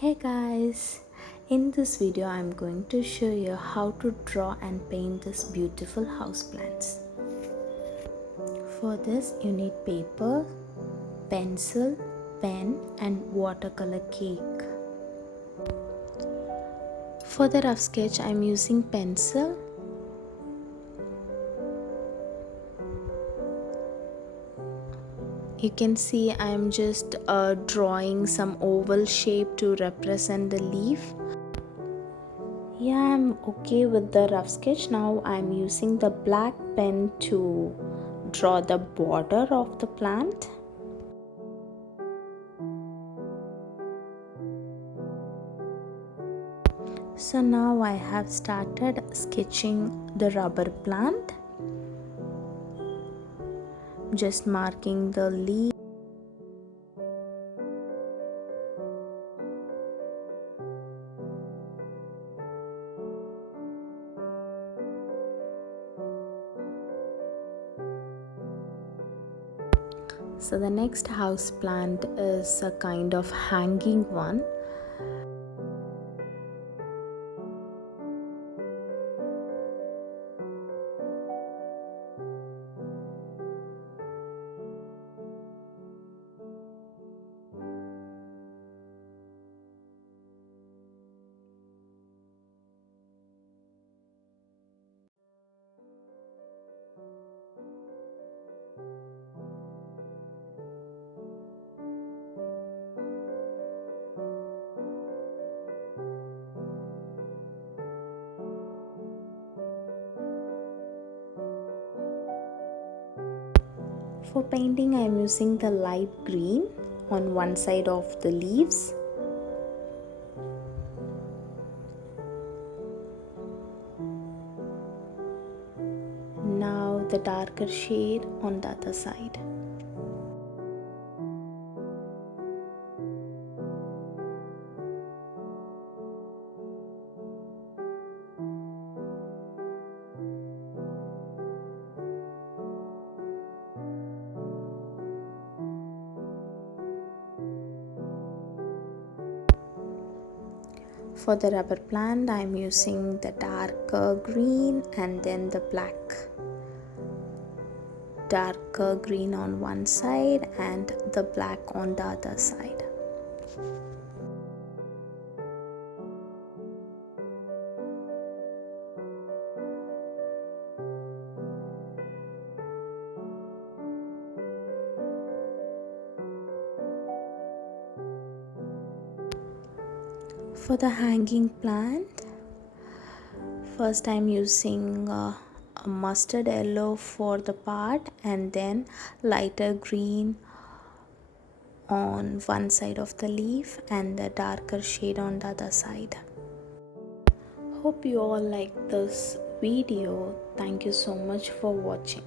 Hey guys, in this video I'm going to show you how to draw and paint this beautiful houseplants. For this you need paper, pencil, pen and watercolor cake. For the rough sketch I'm using pencil. You can see I'm just drawing some oval shape to represent the leaf. Yeah, I'm okay with the rough sketch. Now I'm using the black pen to draw the border of the plant. So now I have started sketching the rubber plant. Just marking the leaf. So the next house plant is a kind of hanging one. For painting I am using the light green on one side of the leaves. Now the darker shade on the other side. For the rubber plant I am using the darker green and then the black. Darker green on one side and the black on the other side. For the hanging plant, first I am using a mustard yellow for the part and then lighter green on one side of the leaf and the darker shade on the other side. Hope you all like this video. Thank you so much for watching.